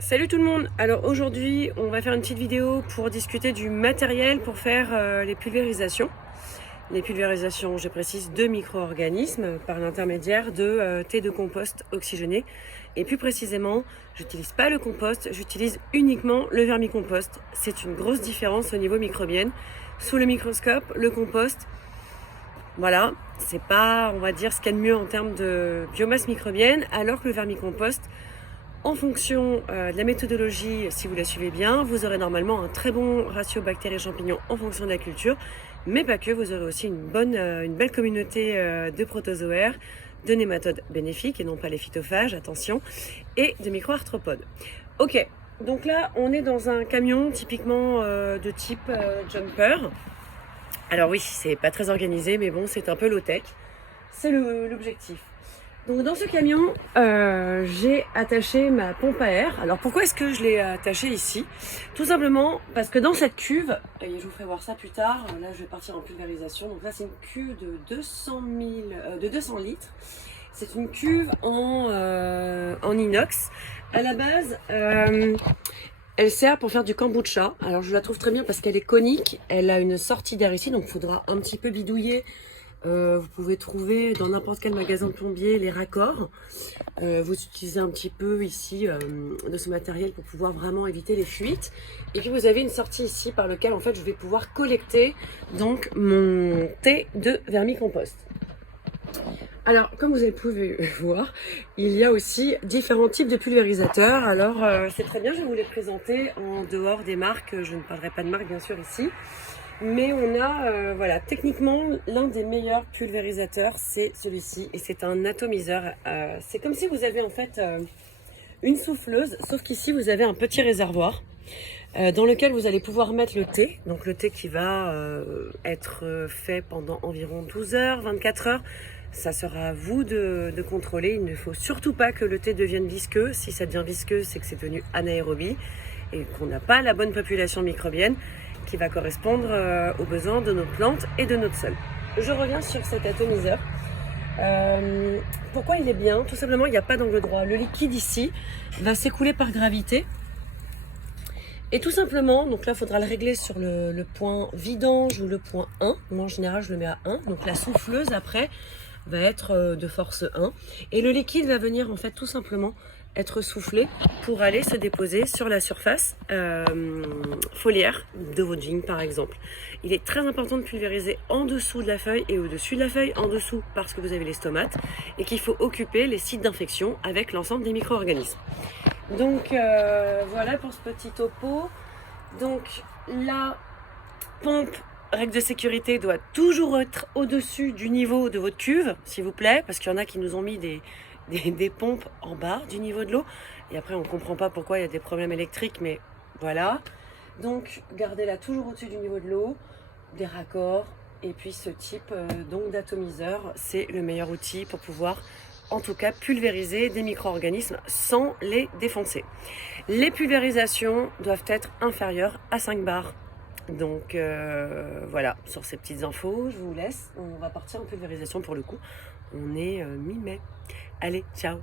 Salut tout le monde. Alors aujourd'hui on va faire une petite vidéo pour discuter du matériel pour faire les pulvérisations. Les pulvérisations, je précise, de micro-organismes par l'intermédiaire de thé de compost oxygéné. Et plus précisément, j'utilise pas le compost, j'utilise uniquement le vermicompost. C'est une grosse différence au niveau microbienne. Sous le microscope, le compost, voilà, c'est pas, on va dire, ce qu'il y a de mieux en termes de biomasse microbienne, alors que le vermicompost, en fonction de la méthodologie, si vous la suivez bien, vous aurez normalement un très bon ratio bactéries-champignons en fonction de la culture, mais pas que, vous aurez aussi une belle communauté de protozoaires, de nématodes bénéfiques et non pas les phytophages, attention, et de micro-arthropodes. Ok, donc là on est dans un camion typiquement de type jumper. Alors oui, c'est pas très organisé, mais bon, c'est un peu low-tech, c'est l'objectif. Donc dans ce camion, j'ai attaché ma pompe à air. Alors pourquoi est-ce que je l'ai attachée ici? Tout simplement parce que dans cette cuve, et je vous ferai voir ça plus tard, là je vais partir en pulvérisation. Donc là c'est une cuve de 200 litres. C'est une cuve en inox. À la base, elle sert pour faire du kombucha. Alors je la trouve très bien parce qu'elle est conique. Elle a une sortie d'air ici, donc il faudra un petit peu bidouiller. Vous pouvez trouver dans n'importe quel magasin de plombier les raccords. Vous utilisez un petit peu ici de ce matériel pour pouvoir vraiment éviter les fuites. Et puis vous avez une sortie ici par laquelle en fait je vais pouvoir collecter donc mon thé de vermicompost. Alors, comme vous avez pu voir, il y a aussi différents types de pulvérisateurs. Alors, c'est très bien, je vais vous les présenter en dehors des marques. Je ne parlerai pas de marque, bien sûr, ici. Mais on a, voilà, techniquement, l'un des meilleurs pulvérisateurs, c'est celui-ci. Et c'est un atomiseur. C'est comme si vous avez, en fait, une souffleuse, sauf qu'ici, vous avez un petit réservoir dans lequel vous allez pouvoir mettre le thé. Donc, le thé qui va être fait pendant environ 12 heures, 24 heures. Ça sera à vous de contrôler. Il ne faut surtout pas que le thé devienne visqueux. Si ça devient visqueux, c'est que c'est devenu anaérobie et qu'on n'a pas la bonne population microbienne qui va correspondre aux besoins de nos plantes et de notre sol. Je reviens sur cet atomiseur. Pourquoi il est bien? Tout simplement, il n'y a pas d'angle droit. Le liquide ici va s'écouler par gravité. Et tout simplement, donc là, il faudra le régler sur le point vidange ou le point 1. Moi, en général, je le mets à 1. Donc la souffleuse, après, va être de force 1. Et le liquide va venir, en fait, tout simplement être soufflé pour aller se déposer sur la surface foliaire de votre vigne, par exemple. Il est très important de pulvériser en dessous de la feuille et au-dessus de la feuille, en dessous parce que vous avez les stomates, et qu'il faut occuper les sites d'infection avec l'ensemble des micro-organismes. Donc voilà pour ce petit topo. Donc la pompe, règle de sécurité, doit toujours être au-dessus du niveau de votre cuve, s'il vous plaît, parce qu'il y en a qui nous ont mis des pompes en bas du niveau de l'eau. Et après on ne comprend pas pourquoi il y a des problèmes électriques, mais voilà. Donc gardez-la toujours au-dessus du niveau de l'eau, des raccords. Et puis ce type donc d'atomiseur, c'est le meilleur outil pour pouvoir en tout cas pulvériser des micro-organismes sans les défoncer. Les pulvérisations doivent être inférieures à 5 bars. Donc voilà, sur ces petites infos, je vous laisse. On va partir en pulvérisation pour le coup. On est mi-mai. Allez, ciao!